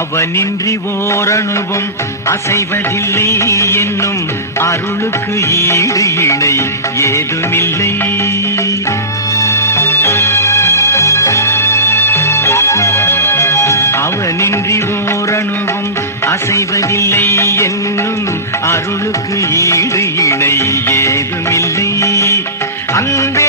அவனின்றி ஓரணுவும் அசைவதில்லை என்னும் அருளுக்கு ஈடு இணை ஏதுமில்லை. அவனின்றி ஓரணுவும் அசைவதில்லை என்னும் அருளுக்கு ஈடு இணை ஏதுமில்லை. அன்பே